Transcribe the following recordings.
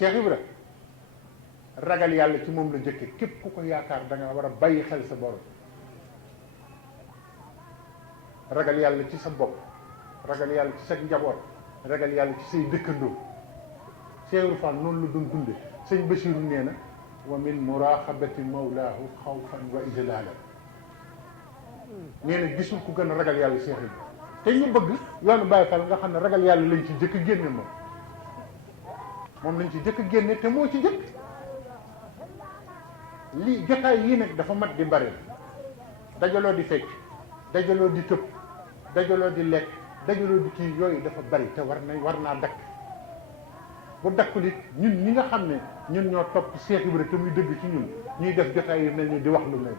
Cheikh Ibra ragal yàlla ci moom la jëkke képp ku ko yaakaar da nga war a bàyyi xel sa borom ragal yàlla ci sa bopp ragal yàlla ci sa njaboot ragal yàlla ci say dëkkandoo Cheikh Ibra Fall noonu la doon dunde sëñ Basiru nee na wa min muraqabati mawlaahu xawfan wa ijlaalan nee na gisul ku gën a ragal yàlla Cheikh Ibra te ñu bëgg yoonu Baye Fall nga xam ne ragal yàlla lañ ci jëkk génne moom lañ ci jëkk génne te moo ci jëkk lii jotaay yii nag dafa mat di bari dajaloo di fecc dajaloo di tëb dajaloo di lekk dajaloo di kii yooyu dafa bari te war naa dakk bu dakkul it ñun ñi nga xam ne ñun ñoo topp Cheikh Ibra te muy dëgg ci ñun ñuy def jotaay yu mel ni di wax lu mel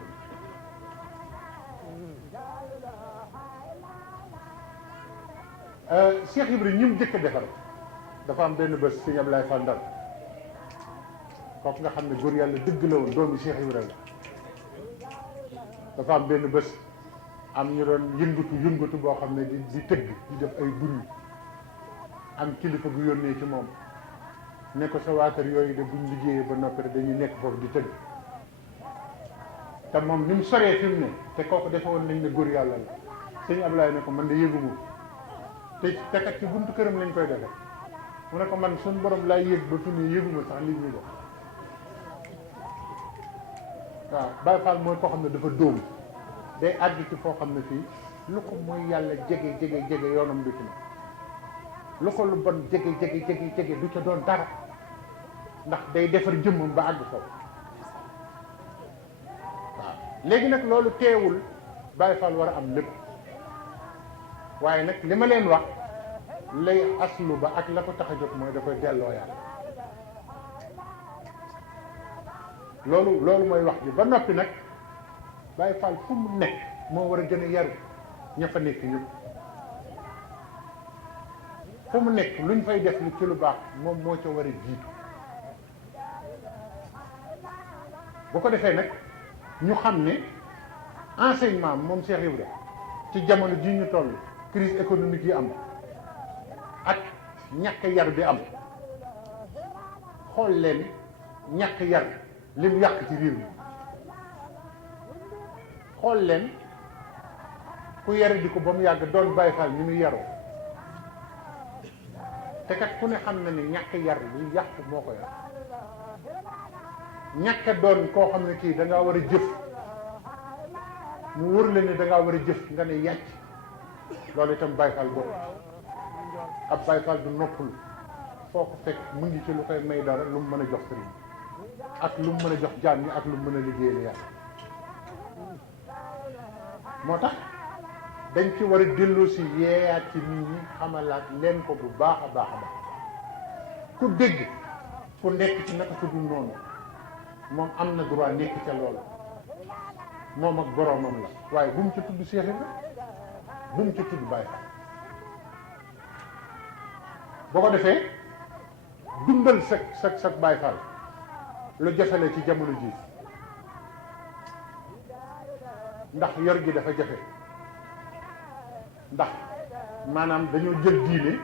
Cheikh Ibra ñi mu jëkk defar dafa am benn bés sëñ Ablaye Fall Ndar kooku nga xam ne góor yàlla dëgg la woon doomi Cheikh Ibra la dafa am benn bés am ñu doon yëngatu boo xam ne di tëgg di def ay bruit am kilifa gu yónnee ci moom ne ko sa waa kër yooyu de buñ liggéeyee ba noppi dañuy nekk foofu di tëgg te moom ni mu soree fi mu ne te kooku defe woon nañ ne góor yàlla la sëñ Ablaye ne ko man de yëguma te kat ci buntu këram lañ koy defe mu ne ko man suñu borom laay yëg ba fi ne yëguma sax li ñuy def waaw Baye Fall mooy koo xam ne dafa dóom day àgg ci foo xam ne fii lu ko mooy yàlla jege yoonam du ci ne lu ko lu bon jege du ca doon dara ndax day defar jëmmam ba àgg foofu waaw léegi nag loolu teewul Baye Fall war a am lépp waaye nag li ma leen wax lay aslu ba ak la ko tax a jóg mooy da koy delloo yàlla loolu mooy wax ji ba noppi nag Baye Fall fu mu nekk moo war a gën a yaru ña fa nekk ñëpp fu mu nekk luñ fay def ci lu baax moom moo ca war a jiitu bu ko defee nag ñu xam ne enseignement moom Cheikh Ibra ci jamono ji ñu toll crise économique yi am ak ñàkk yar bi am xool leen ñàkk yar lim yàq ci réew mi xool leen ku yare di ko ba mu yàgg doon Baye Fall ni muy yaroo te kat ku ne xam na ne ñàkk yar li yàq moo ko yar ñàkk doon koo xam ne kii da ngaa war a jëf mu wóor la ne da ngaa war a jëf nga ne yàcc loolu itam Baye Fall boobu ab Baye Fall du noppalu foo ko fekk mu ngi ci lu koy may dara lu mu mën a jox sëriñ ak lu mu mën a jox jaam ñi ak lu mu mën a liggéeyal yàlla moo tax dañ ci war a delloo si yeeyaat ci nit ñi xamalaat leen ko bu baax a baax ku dégg ku nekk ci naka su dul noonu moom am na droit nekk ca loolu moom ak boroomam la waaye bu mu ci tudd Cheikh Ibra bu mu ci tudd Baye Fall boo ko defee dundal sa Baye Fall lu jafe la ci jamono ji ndax yor gi dafa jafe ndax maanaam dañoo jël diine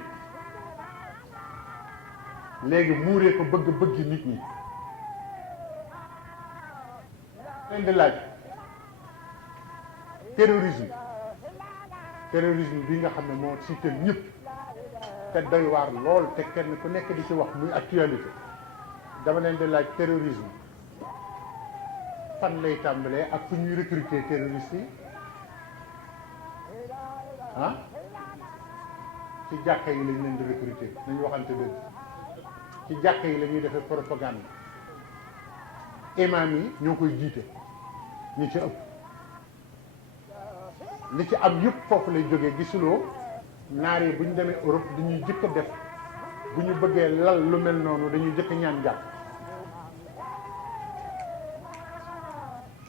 léegi muuree ko bëgg nit ñi leen di laaj terrorisme bi nga xam ne moo siital ñëpp te doy waar lool te kenn ku nekk di ci wax muy actualité dama leen di laaj terrorisme fan lay tàmbalee ak fu ñuy recruter terroristes yi ah ci jàkka yi lañ leen di recruter nañu waxante dëgg ci jàkka yi la ñuy defee propagande imam yi ñoo koy jiite ñi ci ëpp li ci am yëpp foofu lay jógee gisuloo naar yi bu ñu demee Europe dañuy jëkk a def bu ñu bëggee lal lu mel noonu dañuy jëkk ñaan jàpp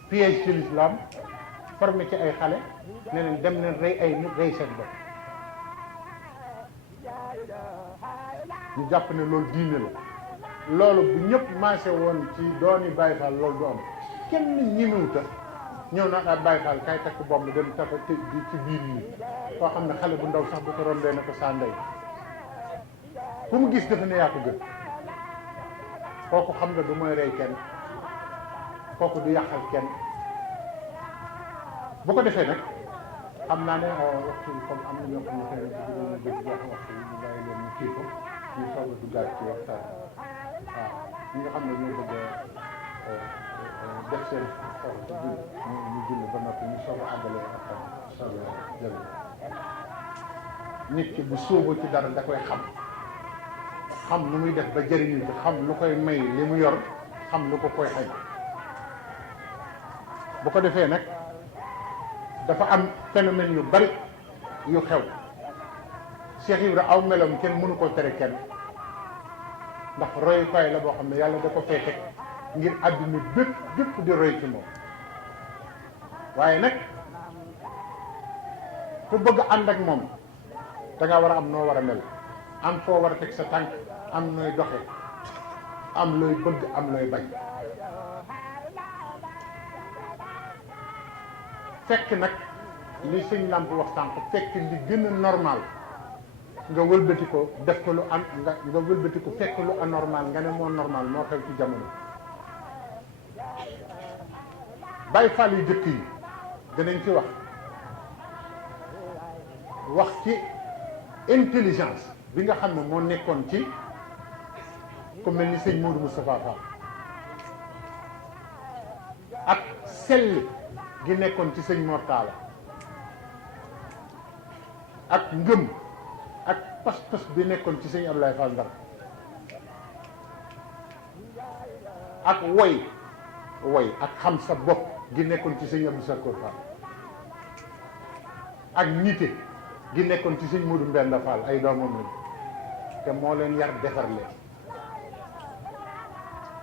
piège ci l'islam formé ci ay xale ne leen dem leen rey ay nit rey seen bopp ñu jàpp ne loolu diine la loolu bu ñëpp maase woon ci dooni Baye Fall loolu du am kenn ñimiwuta ñëw na ak Baye Fall kay takk bomb dem tafa ci biir yi koo xam ne xale bu ndaw sax bu ko rombee ne ko saa ndey ku mu gis dafa ne yaa ko gën kooku xam nga du mooy rey kenn, kooku du yàqal kenn. bu ko defee nag xam naa ne waxtu bi comme am na ñoo xam ne xëy na ñu bëgg wax waxtu bi ñu bàyyi leen ñu kii ko ñu soog a duggaat ci waxtaan waaw ñi nga xam ne ñoo bëgg def seen soxla ci biir ñu julli ba noppi ñu soog a àggalee waxtaan soog a jël nit ki bu sóoboo ci dara da koy xam nu muy def ba jëriñu ci xam lu koy may li mu yor xam lu ko koy xañ. bu ko defee nag dafa am phénomène yu bari yu xew Cheikh Ibra aw meloom kenn mënu ko tere kenn ndax royukaay la boo xam ne yàlla da ko fee teg ngir àdduna bépp di roy ci moom. waaye nag ku bëgg ànd ak moom da nga war a am noo war a mel, am foo war a teg sa tànk, am nooy doxe, am looy bëgg, am looy bañ. fekk nag li sëñ Lamp wax sànq, fekk li gën a normal nga wëlbati ko def ko lu an nga wëlbati ko fekk lu anormal nga ne moo normal moo xew ci jamono. Baay Faal yu jëkk yi danañ ci wax ci intelligence bi nga xam ne moo nekkoon ci ku mel ni sëñ Modou Moustapha Fall ak sell gi nekkoon ci sëñ Mor Talla ak ngëm ak pas-pas bi nekkoon ci sëñ Abdoulaye Fall Ndar ak woy ak xam sa bopp gi nekkoon ci sëñ Abdou Sakkour Fall ak nite gi nekkoon ci sëñ Modou Mbenda Fall ay doomam lañu te moo leen yar defar leen.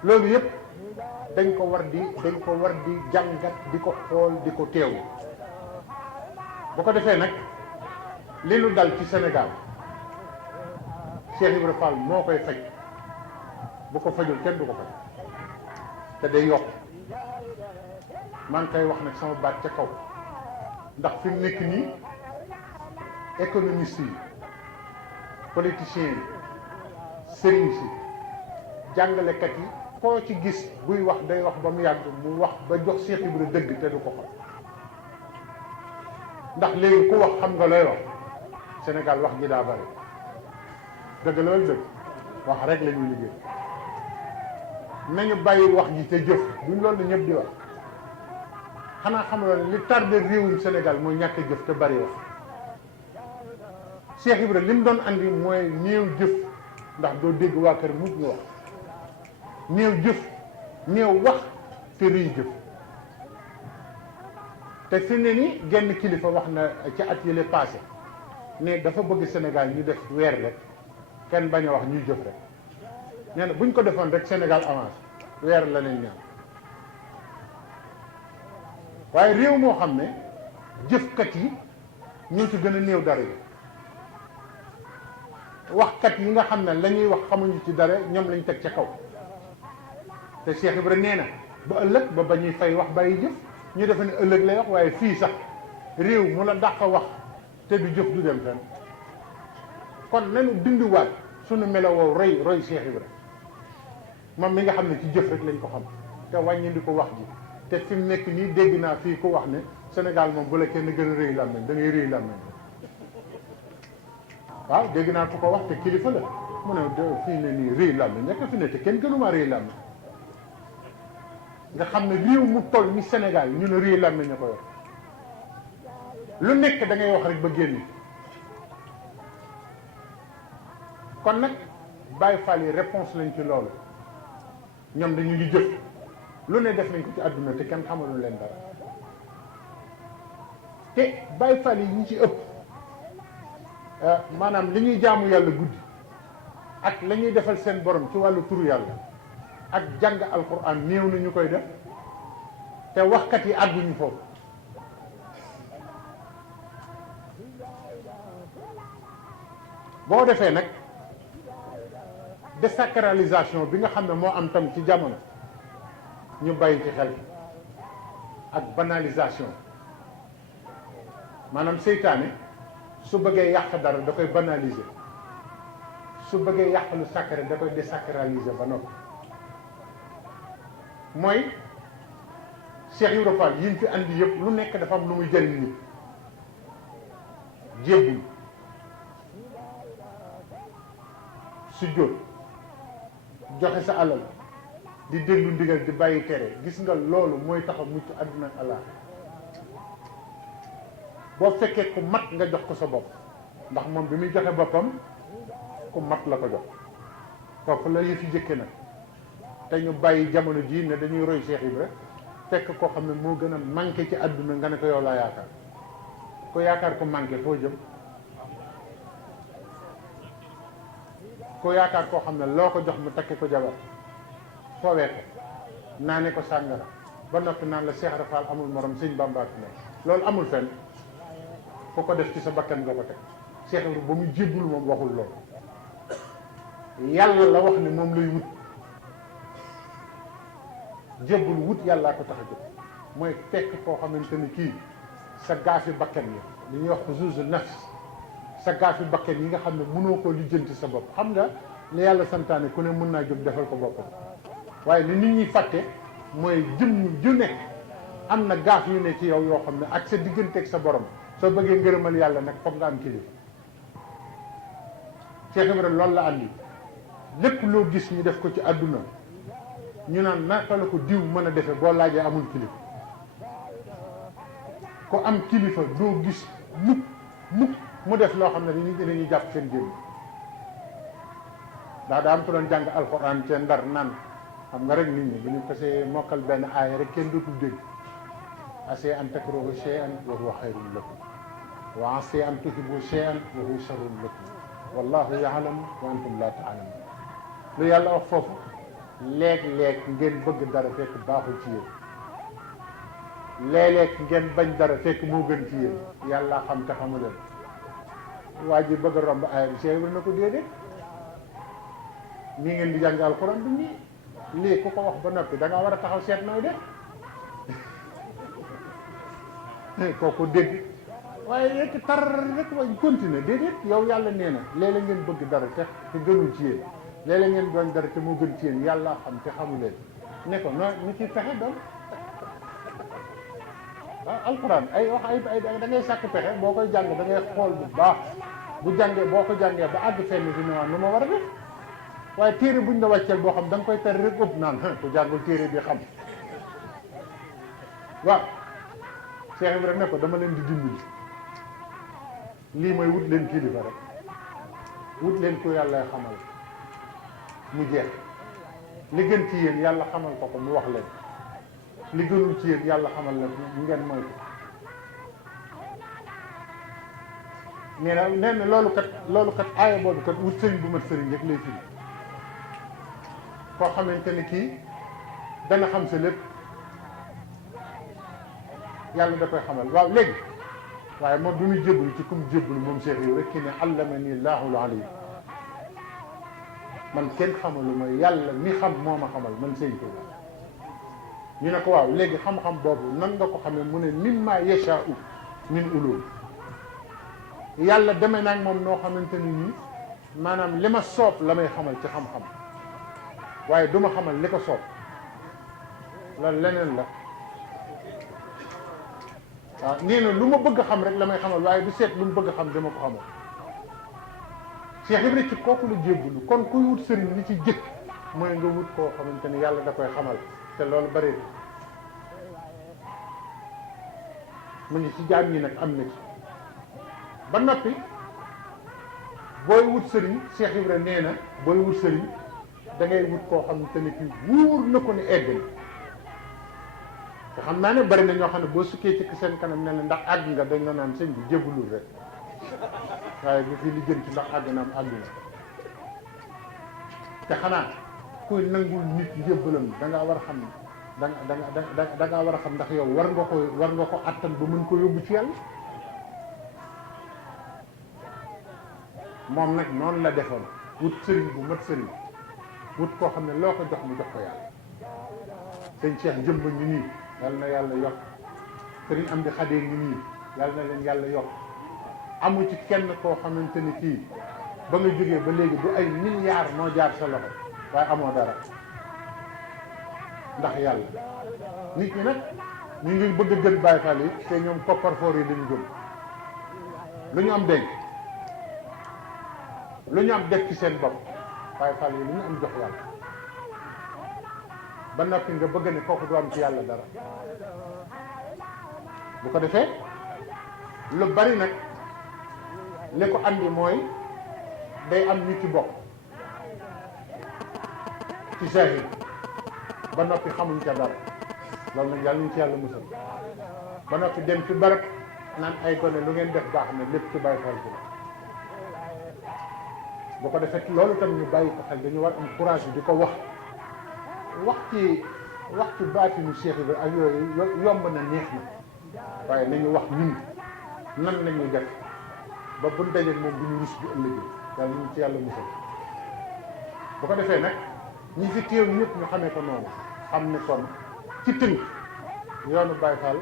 loolu yëpp dañ ko war di jàngat di ko xool di ko teewu. bu ko defee nag li nu dal ci Sénégal Cheikh Ibra Fall moo koy faj, bu ko fajul kenn du ko faj te day yokk. maa ngi koy wax nag sama baat ca kaw ndax fi mu nekk nii économistes yi, politiciens yi, sëriñ si, jàngalekat yi, koo ci gis buy wax day wax ba mu yàgg mu wax ba jox Cheikh Ibra dëgg te du ko xam. ndax léegi ku wax xam nga looy wax. Sénégal wax ji daa bari dëgg loolu dëgg wax rek la ñuy liggéey. nañu bàyyi wax ji te jëf duñ loolu ñëpp di wax. xanaa xam nga li tardé réewum Sénégal mooy ñàkk jëf te bari wax. Cheikh Ibra li mu doon andi mooy néew jëf, ndax doo dégg waa kër mukk nga wax. néew jëf néew wax te rëy jëf. te fi ne ni genn kilifa wax na ci at yële passé ne dafa bëgg Sénégal ñu def weer rek kenn bañ a wax ñuy jëf rek. nee na buñ ko defoon rek Sénégal avance weer la leen ñaan. waaye réew moo xam ne jëfkat yi ñoo ci gën a néew dara yi, waxkat yi nga xam ne la ñuy wax xamuñu ci dara ñoom lañ teg ca kaw. te Cheikh Ibra nee na ba ëllëg ba ñuy fay wax bàyyi jëf ñu defe ne ëllëg lay wax, waaye fii sax réew mu la dàq wax te du jëf du dem fenn. kon nañu dindiwaat suñu melowoo roy Cheikh Ibra moom mi nga xam ne ci jëf rek lañ ko xam te wàññi di ko wax ji. te fi mu nekk nii dégg naa fii ku wax ne Sénégal moom bu la kenn gën a rëy làmmiñ da ngay rëy làmmiñ. waaw dégg naa ku ko wax te kilifa la mu ne fii ne nii rëy làmmiñ nekk fi ne te kenn gënumaa rëy làmmiñ. nga xam ne réew mu toll ni Sénégal ñu ne rëy làmmiñ ña ko yor lu nekk da ngay wax rek ba génn. kon nag Baye Fall yi réponse lañ ci loolu. ñoom dañu ngi jëf lu ne def nañ ko ci àdduna te kenn xamalu leen dara. te Baye Fall yi ñi ci ëpp maanaam li ñuy jaamu yàlla guddi ak la ñuy defal seen borom ci wàllu turu yàlla ak jàng alquran néew na ñu koy def te waxkat yi àgguñu foofu. boo defee nag désacralisation bi nga xam ne moo am tam ci jamono ñu bàyyi ci xel ak banalisation. maanaam seytaane su bëggee yàq dara da koy banaliser, su bëggee yàq lu sacré da koy désacraliser ba noppi. mooy Cheikh Ibra Fall yi ñu fi andi yëpp lu nekk dafa am lu muy jëriñ nit. jébbul sujjóot joxe sa alal di déglu ndigal di bàyyi tere gis nga loolu mooy tax a mucc àdduna ak Allah boo fekkee ku mat nga jox ko sa bopp ndax moom bi muy joxe boppam ku mat la ko jox foofu la yëfi jëkke nag te ñu bàyyi jamono jii ne dañuy roy Cheikh Ibra fekk koo xam ne moo gën a manqué ci àdduna nga ne ko yow laa yaakaar ko yaakaar ko manqué foo jëm ko yaakaar koo xam ne loo ko jox mu takki ko jabar foowee ko naane ko sàngara ba noppi naan la Cheikh Ibra Fall amul morom sëñ Bamba fi ne loolu amul fenn foo ko def ci sa bakkan nga ko teg Cheikh Ibra ba muy jébbul moom waxul loolu yàlla la wax ne moom lay wut jébbul wut yàllaa ko tax a jóg mooy fekk koo xamante ni kii sa gaafi bakkan yi li ñuy wax xuzuuzu nafs sa gaafi bakkan yi nga xam ne mënoo koo lijjanti sa bopp xam nga li yàlla santaane ku ne mën naa jóg defal ko boppam waaye li nit ñi fàtte mooy jëmm ju nekk am na gaaf yu ne ci yow yoo xam ne ak sa digganteeg sa borom soo bëggee ngërëmal yàlla nag foog nga am kilifa Cheikh Ibra loolu la andi lépp loo gis ñu def ko ci àdduna ñu naan naka la ko diw mën a defee boo laajee amul kilifa ko am kilifa doo gis mukk mu def loo xam ne dañuy jàpp seen génn daa am ko doon jàng alxuraan ca Ndar naan xam nga rek nit ñi bu ñu pasee mokkal benn aaya rek kenn dootul dégg asee an takrahu shay'an wa huwa xayrun lakum wa asee an tuhibbu shay'an wa huwa sharrun lakum wallahu ya'lamu wa antum la ta'lamun lu yàlla wax foofu léeg-léeg ngeen bëgg dara fekk baaxul ci yéen léeg-léeg ngeen bañ dara fekk moo gën ci yéen yàlla xam te xamu leen waa ji bëgg a romb aaya bi Cheikh Ibra na ko déedéet nii ngeen di jàng alxuraan du nii lii ku ko wax ba noppi da ngaa war a taxaw seet nooy def kooku dégg waaye rek tar rek wañ continuer déedéet yow yàlla nee na léeg-léeg ngeen bëgg dara te gënul ci yéen léeg-léeg ngeen doon dara te moo gën ci yéen yàlla xam te xamu leen ne ko noo ñu ciy fexe doon alxuraan ay wax ay da ngay sàkk pexe boo koy jàng da ngay xool bu baax bu jàngee boo ko jàngee ba àgg fenn fi ne waa nu ma war a def waaye téere buñ la wàcceel boo xam da nga koy tere rek ëpp naan ku jàngul téere bi xam waaw Cheikh Ibra ne ko dama leen di dimbali lii mooy wut leen kilifa rek wut leen ko yàlla xamal mu jeex li gën ci yéen yàlla xamal ko mu wax leen li gënul ci yéen yàlla xamal la ngeen moytu nee na loolu kat aaya boobu kat wut sëriñ bu mat sëriñ rek lay firi koo xamante ni kii dana xam sa lépp yàlla da koy xamal waaw léegi waaye moom bi muy jébbalu ci kum jébbalu moom Cheikh yi rek ki ne allamani llaahul alim man kenn xamalu ma yàlla mi xam moo ma xamal man sëñ ko ñu ne ko waaw léegi xam-xam boobu nan nga ko xamee mu ne mimma yashaa'u min ulum yàlla demee naag moom noo xamante ni nii maanaam li ma soob la may xamal ci xam-xam waaye du ma xamal li ko soob loolu leneen la waaw nee na lu ma bëgg xam rek la may xamal waaye du seet lu mu bëgg xam dama ko xamal Cheikh Ibra ci kooku la jébbalu kon kuy wut sëriñ li ci jëkk mooy nga wut koo xamante ni yàlla da koy xamal te loolu bëri mu ngi ci jaam ñi nag am na ci ba noppi booy wut sëriñ Cheikh Ibra nee na booy wut sëriñ da ngay wut koo xamante ni kii wóor na ko ni egg na te xam naa ne bari na ñoo xam ne boo sukkee ci seen kanam ne la ndax àgg nga dañ la naan sëñ bi jébbalul rek waaye bu fi li jëm ci ndax àgg na am àgg na te xanaa kuy nangul nit njébbalam da ngaa war a xam da ngaa war a xam ndax yow war nga ko attan ba mën ko yóbbu ci yàlla moom nag noonu la defoon wut sëriñ bu mat sëriñ wut koo xam ne loo ko jox mu jox ko yàlla sëñ Cheikh jëmba ngi nii yàlla na yàlla yokk sëriñ am di xadee ngi nii yàlla na leen yàlla yokk amu ci kenn koo xamante ni kii ba nga jógee ba léegi du ay milliards moo jaar sa loxo waaye amoo dara ndax yàlla. nit ñi nag ñu ngi bëgg a gën Baay Faal yi te ñoom kopparfoor yi lañu gëm lu ñu am denc lu ñu am def ci seen bopp Baay Faal yi lu ñu am jox yàlla ba noppi nga bëgg ne kooku du am ci yàlla dara bu ko defee lu bari nag li ko andi mooy day am ñu ci bokk ci zahir ba noppi xamuñ ca dara loolu nag yàlla ñu ci yàlla musal ba noppi dem ci barab naan ay gone lu ngeen def baax na lépp ci Baay Faal bi la bu ko defee loolu tam ñu bàyyi ko xel dañu war am courage di ko wax ci baatinu Cheikh Ibra ak yooyu yomb na neex na waaye nañu wax ñun nan lañuy def ba buñ dajeeg moom bu ñu rus bu ëllëgee yàlla ñu ci yàlla musal bu ko defee nag ñi fi teew ñëpp ñu xamee ko noonu xam ne kon ci tënk yoonu Baay Faal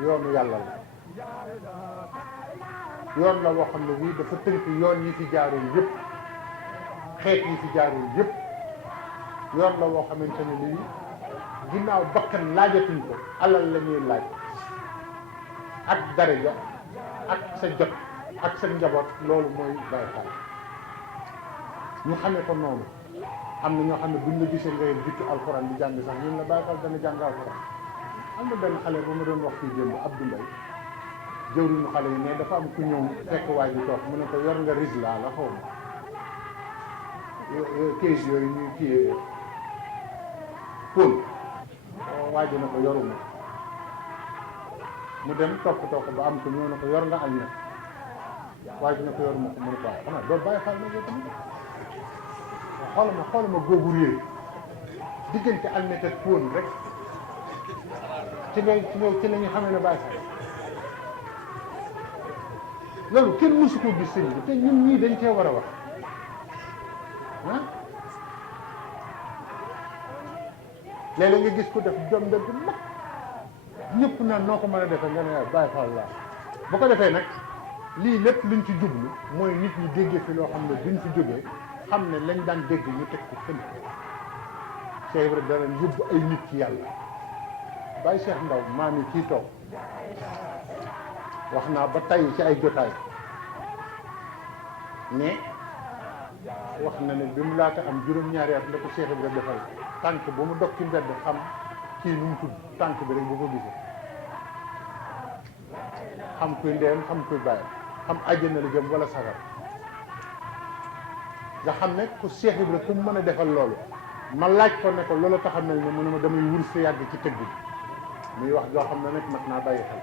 yoonu yàlla la yoon la woo xam ne wii dafa tënk yoon yi fi jaaroon yëpp xeet yi fi jaaroon yëpp yoon la woo xamante ne lii ginnaaw bakkan laajatuñ ko alal la ñuy laaj ak daraja ak sa jot ak sa njaboot loolu mooy Baay Faal ñu xamee ko noonu am na ñoo xam ne buñ la gisee ngay jukki alxuraan di jàng sax ñun la Baay Faal dana jàng alxuraan am na benn xale ba ma doon wax fii démb Abdoulaye jëwriñu xale yi ne dafa am ku ñëw fekk waa ji toog mu ne ko yor nga risla la xaw ma kees yooyu ñuy kiyee pôl waa ji na ko yoruma mu dem toppatoo ko ba am ko ñëw na ko yor nga añ na waa ji na ko yoruma ko mu ne ko waaw xanaa doo Baay Faal na yow tamit xoolama googu réer diggante almet ak pôl rek ci la ñu xamee ne Baay Faal loolu kenn mësu ko gis sëñ bi te ñun ñii dañ cee war a wax ah léeg-léeg nga gis ku def jom dëgg mag ñëpp naan noo ko mën a defee nga ne Baay Faal laa bu ko defee nag lii lépp luñ ci jublu mooy nit ñi déggee fi loo xam ne duñ fi jógee xam ne lañ daan dégg ñu teg ko fële Cheikh Ibra dana yóbbu ay nit ci yàlla Baay Cheikh Ndaw maam yi kii toog wax naa ba tey ci ay jotaay ne wax na ne bi mu laata am juróom-ñaari at la ko Cheikh Ibra defal tànk bu mu dog ci mbedd xam kii nu mu tudd tànk bi rek bu ko gisee xam kuy ndeyam xam kuy bàyyam xam àjjana la jëm wala sagar nga xam ne ku Cheikh Ibra ku mu mën a defal loolu ma laaj ko ne ko loolu tax a mel ne mu ne ma damay wur sa yàgg ci tëgg bi muy wax joo xam ne nag mat naa bàyyi xel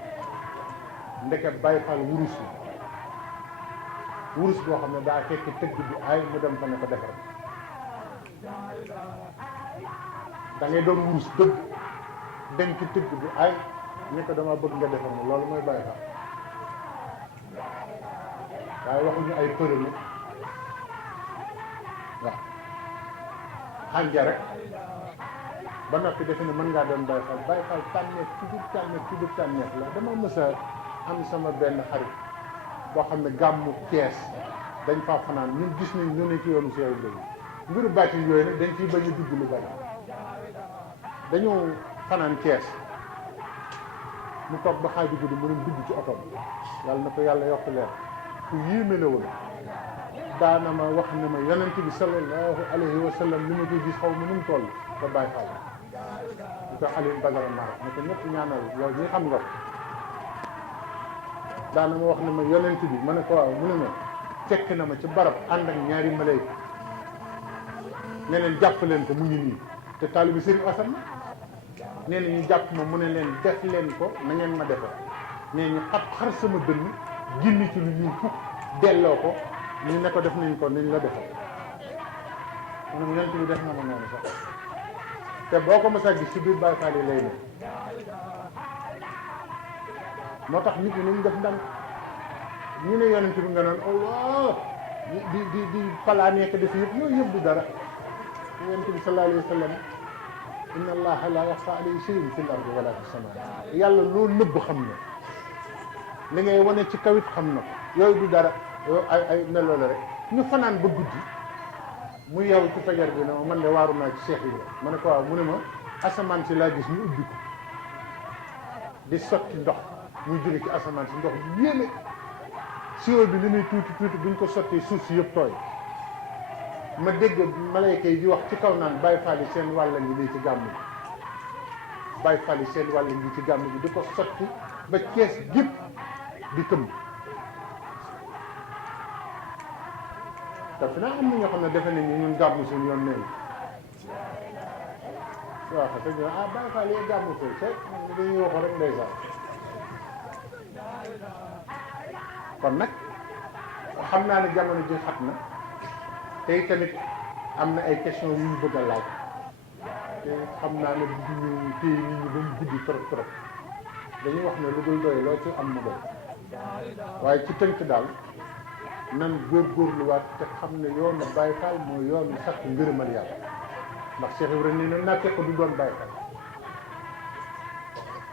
ndeke Baay Faal wurus la wurus boo xam ne daa fekk tëgg bi ay mu dem fa ne ko defar da ngay doon wurus dëgg dem ci tëgg bi ay ne ko dama bëgg nga defar ma loolu mooy Baay Faal waaye waxuñu ay përëmi waaw xànja rek ba noppi defe ne mën ngaa doon Baay Faal Baay Faal tànneef ci biir tànneef la dama mës a am sama benn xarit boo xam ne gàmmu Cees dañ faa fanaan ñun gis nañ ñu ne ci yoonu Cheikh Ibra mbiru bàtti yooyu nag dañ ciy bañ a dugg lu bari dañoo fanaan Cees mu toog ba xaaju guddi mu ne dugg ci oto bi yàlla na ko yàlla yokk leer ku yéeme la woon daana ma wax ne ma yonent bi sallallahu alayhi wa sallam li ma koy gis xaw ma nu mu toll ba Baay Faal ñu ko Aliou Badara Mar ne ko ñëpp ñaanal yow ñi xam nga ko daana ma wax ne ma yonent bi ma ne ko waaw mu ne ma fekk na ma ci barab ànd ak ñaari malayka ne leen jàpp leen ko mu ngi nii te taalibi Sëriñ Asan nee na ñu jàpp ma mu ne leen def leen ko na ngeen ma defal nee ñu xar sama dënn ginni ci lu ñuy fukk delloo ko ñu ne ko def nañ ko niñ la defal maanaam yonent bi def na ma noonu sax te boo ko mos a gis ci biir Baay Faal yi lay ne moo tax nit ñi nañ def ndànk ñu ne yonent bi nga naan Allah di palaa nekk def yëpp yooyu yëpp du dara yonent bi sallallahu alayhi wa sallam inna allaha la yaxfa alayhi shay'un fil ardi wala fis samaa yàlla loolu nëbb xam na li ngay wane ci kawit xam na ko yooyu du dara ay meloo la rek ñu fanaan ba guddi mu yow ci fajar bi ne ma man de waaru naa ci Cheikh Ibra ma ne ko waaw mu ne ma asamaan si laa gis ñu ubbi ko di sotti ndox muy jóge ci asamaan si ndox bi yéeme siwo bi li muy tuuti tuuti buñ ko sottee suuf si yëpp tooy ma dégg malayka yi di wax ci kaw naan Baay Faal yi seen wàll ngi nii ci gàmm bi Baay Faal yi seen wàll ngi ci gàmm bi di ko sotti ba Cees gépp di tëmb te fi naa am na ñoo xam ne defe nañu ñun gàmm suñu yoon neew waaw parce que Baay Faal yi gàmm ko c'est dañuy waxo rek ndeysaan kon nag xam naa ne jamono ji xat na tey tamit am na ay question yu ñu bëgg a laaj te xam naa ne bu ñu téye nit ñi ba mu guddi trop trop dañuy wax ne lu dul doy loo ci am mu doy waaye ci tënk daal nan góorgóorluwaat te xam ne yoonu Baay Faal mooy yoonu sakk ngërëmal yàlla ndax Cheikh Ibrahima nii na naafeq du doon Baay Faal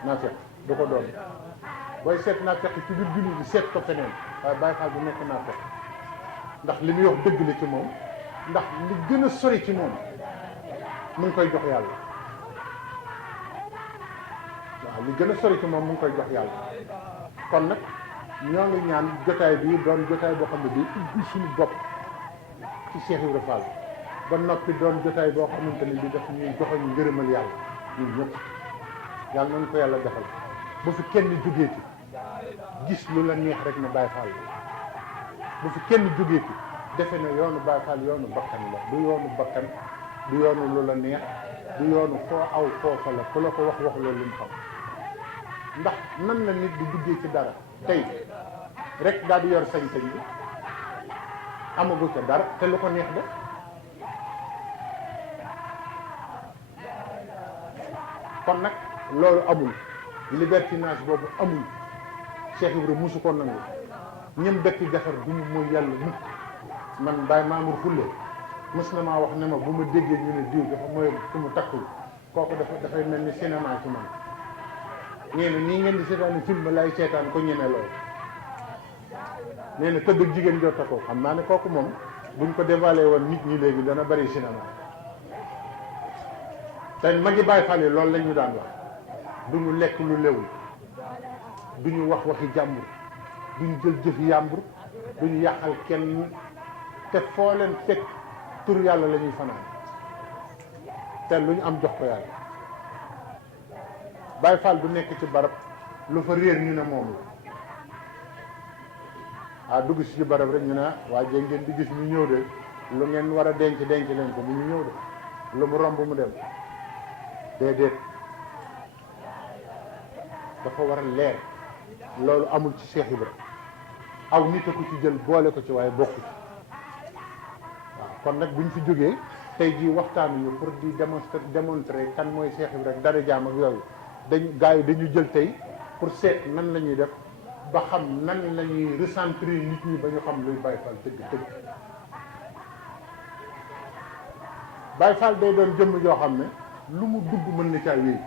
naafeq du ko doon booy seet naafeq ci biir jullit bi seet ko feneen waaye Baay Faal bu nekk naafeq ndax li muy wax dëgg la ci moom ndax li gën a sori ci moom mu ngi koy jox yàlla waaw li gën a sori ci moom mu ngi koy jox yàlla kon nag ñoo ngi ñaan jotaay bi doon jotaay boo xam ne bii ubbi suñu bopp ci Cheikh Ibrahima Fall ba noppi doon jotaay boo xamante ne bi daf ñuy joxoñ ngërëmal yàlla ñun ñëpp yàlla nañu ko yàlla defal bu fi kenn jógeeti gis lu la neex rek na Baay Faal bu fi kenn jógeeti defe na yoonu Baay Faal yoonu bakkan la du yoonu bakkan du yoonu lu la neex du yoonu foo aw foofa la ku la ko wax loolu lu mu xam ndax nan la nit di duggee ci dara tey rek daal di yor sañ-sañ bi amagu ca dara te lu ko neex de kon nag loolu amul libertinage boobu amul Cheikh Ibrahima musu ko nangu ñëm dëkk defar bu ñu mooy yàlla mukk man Baye Mamour Fulle mës na maa wax ne ma bu ma déggee ñu ne diw dafa mooy ku mu takkul kooku dafay mel ni cinéma ci man nee na nii ngeen di seetaan film lay seetaan ko ñeme loolu nee na tëdd ak jigéen jota ko xam naa ne kooku moom buñ ko dévalé woon nit ñi léegi dana bari cinéma te magi Baay Faal yi loolu la ñu daan wax duñu lekk lu lewul duñu wax waxi jàmbur duñu jël jëfi yàmbur duñu yàqal kenn te foo leen fekk tur yàlla la ñuy fanaan te lu ñu am jox ko yàlla Baay Faal du nekk ci barab lu fa réer ñu ne moom la dugg si ci barab rek ñu ne waa jéeg ngeen di gis ñu ñëw de lu ngeen war a denc leen ko bu ñu ñëw de lu mu romb mu dem déedéet dafa war a leer loolu amul ci Cheikh Ibra aw nit a ko ci jël boole ko ci waaye bokku ci waaw kon nag buñ fi jógee tey jii waxtaan yu pour di démontrer kan mooy Cheikh Ibra dara jaam ak yooyu gars yi dañu jël tey pour seet nan la ñuy def ba xam nan la ñuy recentrer nit ñi ba ñu xam luy Baay Faal tëgg Baay Faal day doon jëmm joo xam ne lu mu dugg mën na caa wéy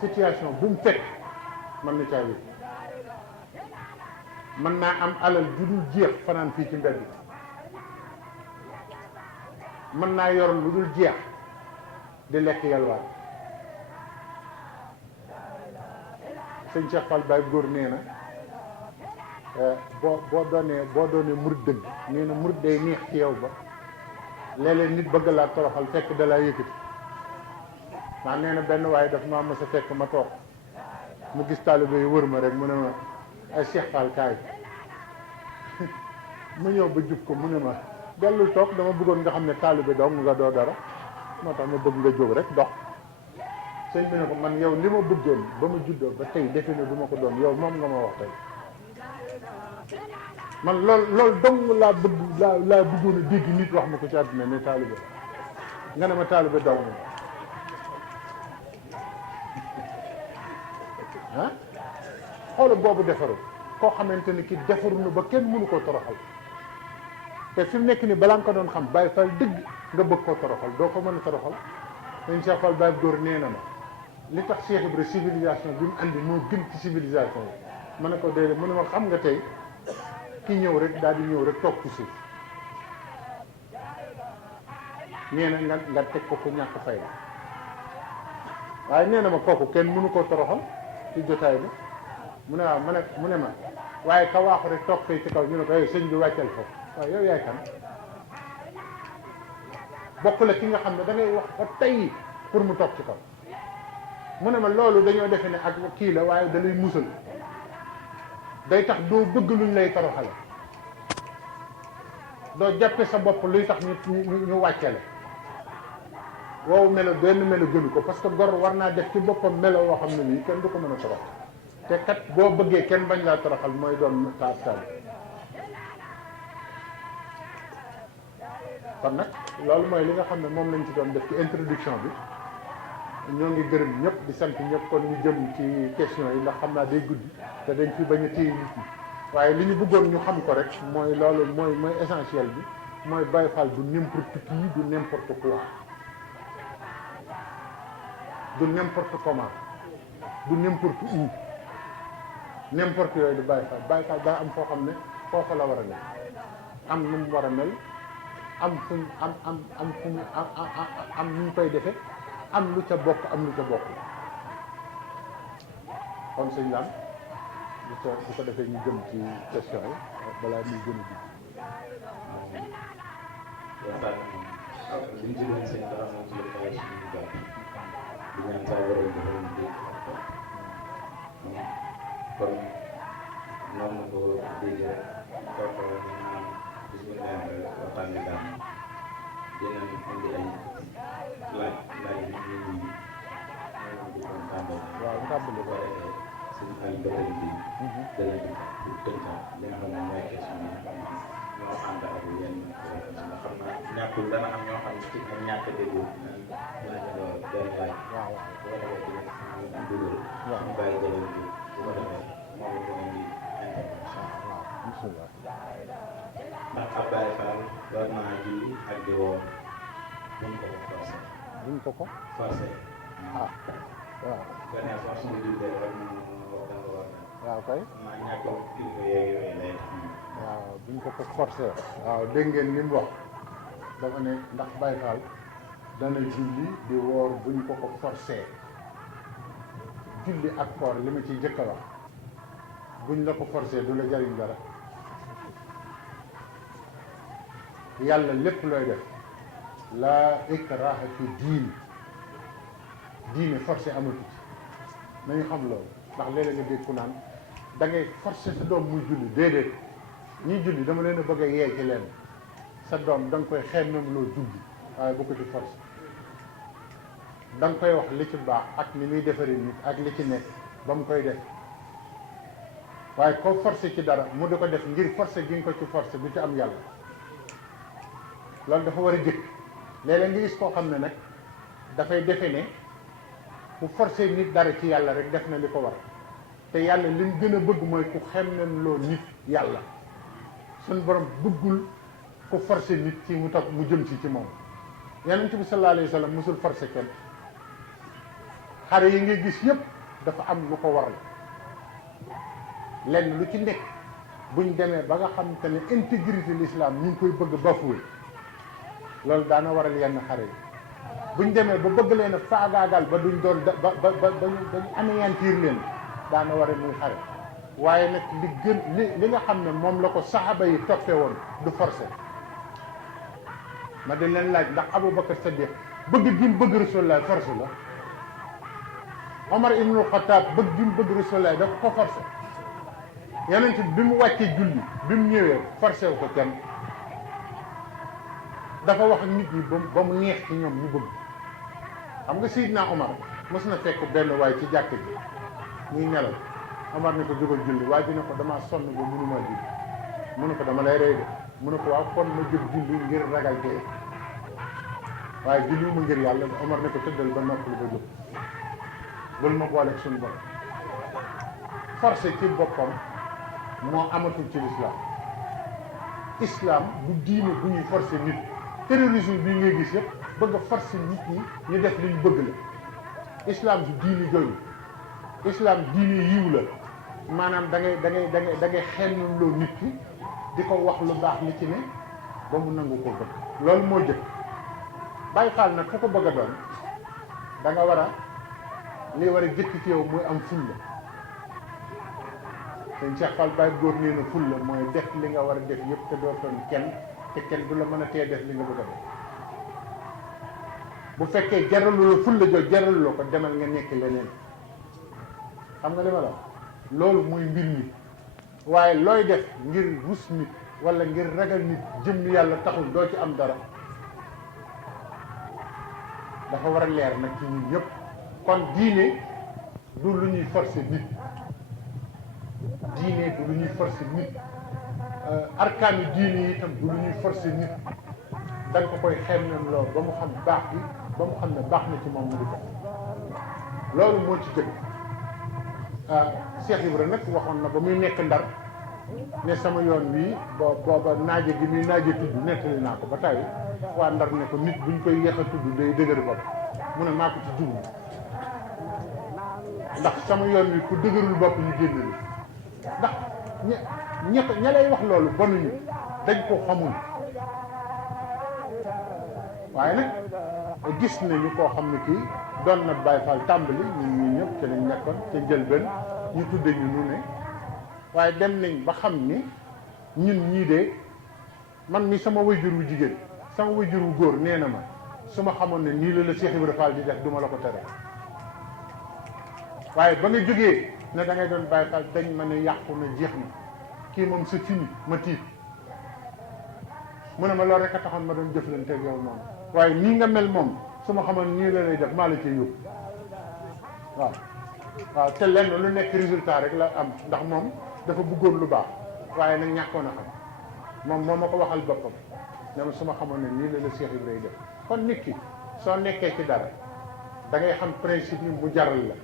situation bu mu fekk mën na caa wéy mën naa am alal ju dul jeex fanaan fii ci mbedd mën naa yor lu dul jeex di lekk yalwaan sëñ Cheikh Fall Baye góor nee na boo doonee murid dëgg nee na murid day neex ci yow ba léeg-léeg nit bëgg laa toroxal fekk da laa yëkkati ndax nee na benn waaye daf maa mës a fekk ma toog mu gis taalibe yi wër ma rek mu ne ma ay Cheikh Fall kaay mu ñëw ba jub ko mu ne ma dellul toog dama bëggoon nga xam ne taalibe dong nga doo dara moo tax ma bëgg nga jóg rek dox sëñ bi ne ko man yow li ma bëggoon ba ma juddoo ba tey defe ne du ma ko doon yow moom nga ma wax tey man loolu dong laa bëggoon a dégg nit wax ma ko ci àdduna ne taalibe nga ne ma taalibe daw na ah xoola boobu defaru koo xamante ni ki defaru na ba kenn mënu koo toroxal te fi mu nekk ni balaa nga ko doon xam Baay Faal dëgg nga bëgg koo toroxal doo ko mën a toroxal dañ Cheikh Fall Baye góor nee na ma li tax Cheikh Ibra civilisation bi mu andi moo gën ci civilisation yi ma ne ko déedéet mu ne ma xam nga tey ki ñëw rek daal di ñëw rek toog ci suuf nee na nga teg ko ñàkk fay la waaye nee na ma kooku kenn mënu koo toroxal ci jotaay bi mu ne waaw mu ne ma waaye ka waaxu rek toog fay ci kaw ñu ne ko sëñ bi wàccal foofu waaye yow yaay kan bokk la ki nga xam ne da ngay wax ba tey pour mu toog ci kaw mu ne ma loolu dañoo defe ne ak kii la waaye da lay musal day tax doo bëgg luñ lay toroxale doo jàppe sa bopp luy tax ñu wàcce la woowu melo benn melo gënu ko parce que gor war naa def ci boppam melo woo xam ne nii kenn du ko mën a torox te kat boo bëggee kenn bañ laa toroxal mooy doon taab kon nag loolu mooy li nga xam ne moom lañ ci doon def ci introduction bi ñoo ngi gërëm ñëpp di sant ñëpp kon ñu jëm ci question yi ndax xam naa day guddi te dañ fi bañ a téye nit ñi waaye li ñu bëggoon ñu xam ko rek mooy loolu mooy essentiel bi mooy Baye Fall du n'importe qui du n'importe quoi du n'importe comment du n'importe où n'importe yooyu du Baye Fall Baye Fall daa am foo xam ne foofa la war a nekk am nu mu war a mel am fu am nu ñu koy defe am lu ca bokk am lu ca bokk kon sëñ Lam bu ko defee ñu jëm ci question yi balaa ñuy gën a dugg. waxtaan bi liñ ci doon sëñ bi am na ci lu kaay suñu gàtt di ñaan saa war a defal ñu dégg kon noonu ko déggee kooku maanaam bis bu neex waxtaan bi daal dinañ indi ay laaj yi ñu ñuy di ko tàmbali. waaw tàmbali ko suñu ay bëtëri bi dana di pour tënkaat li nga xam ne mooy question yi nga xam ne ñoo ànd ak yenn nga xam naa ñàkkul dana am ñoo xam ne ci ak ñàkk a déggoo dinañu doon benn laaj. waaw bu ko defee dina ñu dugal. waaw ñu bàyyi jëloon bi bu ko defee moom la ko indi intervention. waaw bisimilah. ndax ab Baye Fall war naa julli ak di woor buñ ko forcé. buñ ko ko forcé. waaw. nga ne force mu jullee rek mu da nga war na. waaw kay. maa ñàkk a kilifa yooyu lay tax. waaw buñ ko ko forcé. waaw dégg ngeen li mu wax dafa ne ndax Baye Fall dana julli di woor buñ ko ko forcé julli ak koor li ma ciy njëkk a wax buñ la ko forcé du la jariñ dara yàlla lépp looy def laa ikraha fi diine forcé amatu ci nañu xam loolu ndax léeg-léeg nga dégg ku naan da ngay forcé sa doom muy julli déedéet ñiy julli dama leen a bëgg a yee ci leen sa doom da nga koy xemmem loo julli waaye bu ko ci forcé da nga koy wax li ci baax ak ni muy defaree nit ak li ci nekk ba mu koy def waaye koo forcé ci dara mu di ko def ngir forcé gi nga ko ci forcé du ci am yàlla loolu dafa war a jëkk léeg-léeg nga gis koo xam ne nag dafay defe ne bu forcé nit dara ci yàlla rek def na li ko war te yàlla li mu gën a bëgg mooy ku xemmem loo nit yàlla suñ borom bëggul ku forcé nit ci mu topp mu jëm ci moom yonent bi sallallahu alayhi wa sallam musul forcé kenn xare yi ngay gis yëpp dafa am lu ko waral lenn lu ci nekk buñ demee ba nga xam te ne intégrité l'islam ñu ngi koy bëgg bafoué loolu daana waral yenn xare yi buñ demee ba bëgg leen a faagaagal ba duñ doon ba dañu anéantir leen daana waral muy xare waaye nag li gën li nga xam ne moom la ko saxaba yi toppee woon du forcé ma dañ leen laaj ndax Aboubacar Sadiq bëgg gi mu bëgg Rasulullah force la Omar ibnul Xataab bëgg gi mu bëgg Rasulullah dafa ko forcé yonent bi mu wàccee julli bi mu ñëwee forcé wu ko kenn dafa wax nit ñi ba mu neex ci ñoom ñu bëgg xam nga Seydina Omar mos na fekk benn waay ci jàkk ji muy nelaw Omar ne ko jógal julli waaye dina ko damaa sonn ba mënuma julli mu ne ko dama lay rey de mu ne ko waaw kon ma jóg julli ngir ragal dee waaye julli mu ngir yàlla Omar ne ko tëddal ba noppalu ba jóg bul ma booleeg suñu bopp forcé ci boppam moo amatul ci islam bu diine bu ñuy forcé nit terrorisme bii ngay gis yëpp bëgg a forcé nit ñi ñu def li ñu bëgg la islam du diine jooyu islam diine yiw la maanaam da ngay xemmem loo nit ki di ko wax lu baax li ci ne ba mu nangu ko bëgg loolu moo jëkk Baye Fall nag ku ko bëgg a doon da nga war a li war a jëkk ci yow mooy am fulla sëñ Cheikh Fall Baye góor nee na fulla mooy def li nga war a def yëpp te doo tooñ kenn te kenn du la mën a tee def li nga bëgg a def bu fekkee jaralu la fulla joo jaralu la ko demal nga nekk leneen xam nga li ma la loolu mooy mbir mi waaye looy def ngir rus nit wala ngir ragal nit jëm yàlla taxul doo ci am dara dafa war a leer nag ci ñun ñëpp kon diine du lu ñuy forcer nit diine du lu ñuy forcer nit arkaanu diine yi itam du lu ñuy forcer nit da nga ko koy xemmem lool ba mu xam baax bi ba mu xam ne baax na ci moom mu di ko loolu moo ci jëkk Cheikh Ibra nag waxoon na ba muy nekk Ndar ne sama yoon wii booba naaje gi muy naaje tudd nettali naa ko ba tey waa Ndar ne ko nit buñ koy yeex a tudd day dëgër bopp mu ne maa ko ci jublu ndax sama yoon wi ku dëgërul bopp ñu génn li ndax ña lay wax loolu bonuñu dañ ko xamul waaye nag gis nañu koo xam ne kii doon na Baye Fall tàmbali ñun ñii ñëpp te lañ nekkoon te njëlbeen ñu tudde ñu nu ne waaye dem nañ ba xam ni ñun ñii de man mi sama wayjur wu jigéen sama wayjur wu góor nee na ma su ma xamoon ne nii la Cheikh Ibra Fall di def duma la ko tere waaye ba nga jógee ne da ngay doon Baye Fall dañ ma ne yàqu na jeex na kii moom c'est fini ma tiit mu ne ma loolu rek a taxoon ma doon jëflante ak yow noonu waaye nii nga mel moom su ma xamoon nii la lay def maa la ciy yóbbu waaw waaw te lenn lu nekk résultat rek la am ndax moom dafa bëggoon lu baax waaye nag ñàkkoon a xam moom moo ma ko waxal boppam ne ma su ma xamoon ne nii la la Cheikh Ibrahima def kon nit ki soo nekkee ci dara da ngay xam principe yi mu jaral la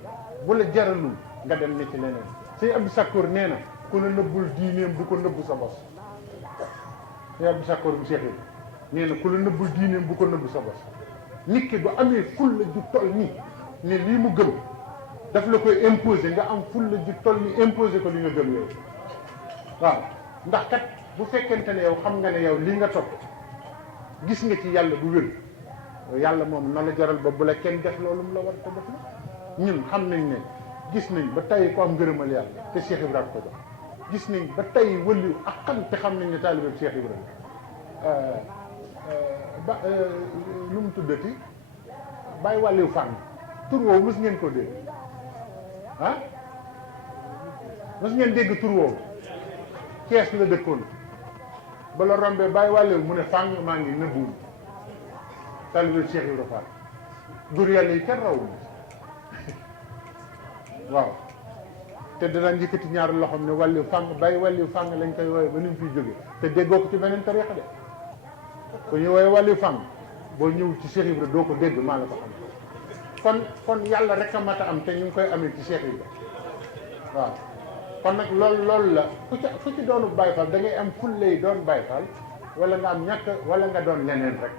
bu la jaralul nga dem ne ci leneen sëñ Abdou Sakkour nee na ku la nëbbul diineem bu ko nëbbu sa bos sëñ Abdou Sakkour bu Cheikh Ibrahima nee na ku la nëbbul diineem bu ko nëbbu sa bos nit ki bu amee fulla ju toll nii ne lii mu gëm daf la koy imposer nga am fulla ju toll ni imposer ko li nga gëm yow waaw ndax kat bu fekkente ne yow xam nga ne yow lii nga topp gis nga ci yàlla bu wér yàlla moom na la jaral ba bu la kenn def loolu mu la war ko def la ñun xam nañ ne gis nañ ba tey ko am ngërëmal yàlla te Cheikh Ibrahima ko jox gis nañ ba tey wëliw ak xam te xam nañ ne taalibe Cheikh Ibrahima ba lu mu tuddati bàyyi wàlliw fànn tur woowu mës ngeen ko dégg ah mës ngeen dégg tur woowu Cees la dëkkoon ba la rombee bàyyi wàlliw mu ne fànn maa ngi nëbbuwul taalibe Cheikh Ibrahima Fall gur yàlla yi kenn rawul waaw te dana njëkkati ñaari loxoom ne wàlliw fànn bàyyi wàlliw fànn lañ koy wooye ba ni mu fiy jóge te déggoo ko ci beneen tariixa de ko ñu wooye wàlliw fànn boo ñëw ci Cheikh Ibrahima doo ko dégg maa la ko xam kon yàlla rek a mat a am te ñu ngi koy amee ci Cheikh Ibrahima waaw kon nag loolu la ku ci doonu Baye Fall da ngay am fullay doon Baye Fall wala nga am ñàkk wala nga doon leneen rek